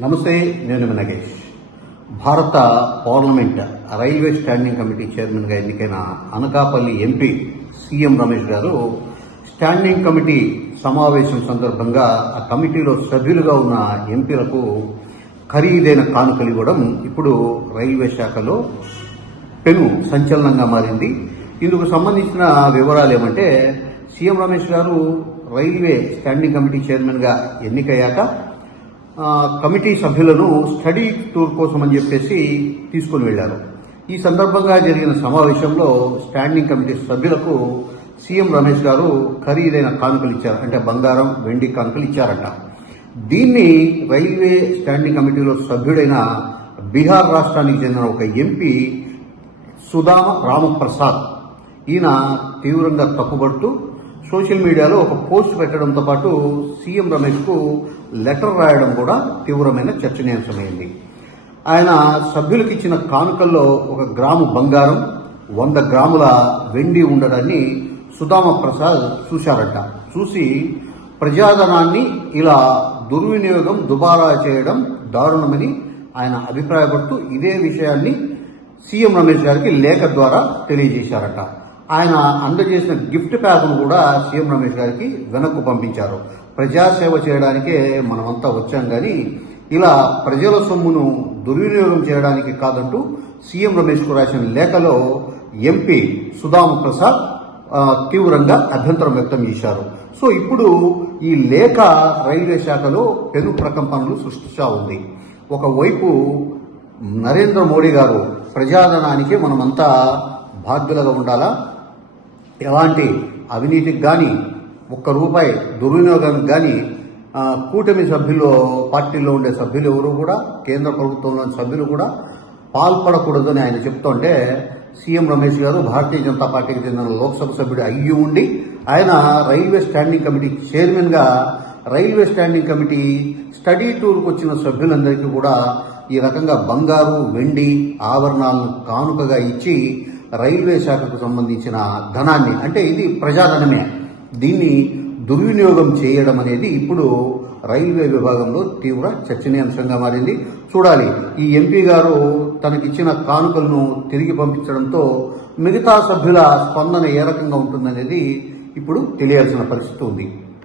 నమస్తే నేను మీ నగేష్. భారత పార్లమెంట్ రైల్వే స్టాండింగ్ కమిటీ చైర్మన్గా ఎన్నికైన అనకాపల్లి ఎంపీ సీఎం రమేష్ గారు స్టాండింగ్ కమిటీ సమావేశం సందర్భంగా ఆ కమిటీలో సభ్యులుగా ఉన్న ఎంపీలకు ఖరీదైన కానుకలు ఇవ్వడం ఇప్పుడు రైల్వే శాఖలో పెను సంచలనంగా మారింది. ఇందుకు సంబంధించిన వివరాలు ఏమంటే సీఎం రమేష్ గారు రైల్వే స్టాండింగ్ కమిటీ చైర్మన్గా ఎన్నికయ్యాక కమిటీ సభ్యులను స్టడీ టూర్ కోసం అని చెప్పేసి తీసుకుని వెళ్ళారు ఈ సందర్భంగా జరిగిన సమావేశంలో స్టాండింగ్ కమిటీ సభ్యులకు సీఎం రమేష్ గారు ఖరీదైన కానుకలు ఇచ్చారు. అంటే బంగారం వెండి కానుకలు ఇచ్చారట. దీన్ని రైల్వే స్టాండింగ్ కమిటీలో సభ్యుడైన బీహార్ రాష్ట్రానికి చెందిన ఒక ఎంపీ సుధామ రామప్రసాద్ ఈయన తీవ్రంగా తప్పుపడుతూ సోషల్ మీడియాలో ఒక పోస్ట్ పెట్టడంతో పాటు సీఎం రమేష్కు లెటర్ రాయడం కూడా తీవ్రమైన చర్చనీయాంశమైంది. ఆయన సభ్యులకు ఇచ్చిన కానుకల్లో ఒక గ్రాము బంగారం వంద గ్రాముల వెండి ఉండడాన్ని సుధామ ప్రసాద్ చూశారట. చూసి ప్రజాధనాన్ని ఇలా దుర్వినియోగం దుబారా చేయడం దారుణమని ఆయన అభిప్రాయపడుతూ ఇదే విషయాన్ని సీఎం రమేష్ గారికి లేఖ ద్వారా తెలియజేశారట. ఆయన అందజేసిన గిఫ్ట్ ప్యాక్ను కూడా సీఎం రమేష్ గారికి వెనక్కు పంపించారు. ప్రజాసేవ చేయడానికే మనమంతా వచ్చాం కానీ ఇలా ప్రజల సొమ్మును దుర్వినియోగం చేయడానికి కాదంటూ సీఎం రమేష్కు రాసిన లేఖలో ఎంపీ సుధామ ప్రసాద్ తీవ్రంగా అభ్యంతరం వ్యక్తం చేశారు. సో ఇప్పుడు ఈ లేఖ రైల్వే శాఖలో పెను ప్రకంపనలు సృష్టిస్తూ ఉంది. ఒకవైపు నరేంద్ర మోడీ గారు ప్రజాధనానికి మనమంతా బాధ్యులుగా ఉండాలా? ఎలాంటి అవినీతికి కానీ ఒక్క రూపాయి దుర్వినియోగానికి కానీ కూటమి సభ్యులు పార్టీలో ఉండే సభ్యులు ఎవరు కూడా కేంద్ర ప్రభుత్వంలోని సభ్యులు కూడా పాల్పడకూడదని ఆయన చెప్తుంటే సీఎం రమేష్ గారు భారతీయ జనతా పార్టీకి చెందిన లోక్సభ సభ్యుడు అయ్యి ఉండి ఆయన రైల్వే స్టాండింగ్ కమిటీ చైర్మన్గా రైల్వే స్టాండింగ్ కమిటీ స్టడీ టూర్కు వచ్చిన సభ్యులందరికీ కూడా ఈ రకంగా బంగారు వెండి ఆభరణాలను కానుకగా ఇచ్చి రైల్వే శాఖకు సంబంధించిన ధనాన్ని అంటే ఇది ప్రజాధనమే. దీన్ని దుర్వినియోగం చేయడం అనేది ఇప్పుడు రైల్వే విభాగంలో తీవ్ర చర్చనీయాంశంగా మారింది. చూడాలి ఈ ఎంపీ గారు తనకిచ్చిన కానుకలను తిరిగి పంపించడంతో మిగతా సభ్యుల స్పందన ఏ రకంగా ఉంటుందనేది ఇప్పుడు తెలియాల్సిన పరిస్థితి ఉంది.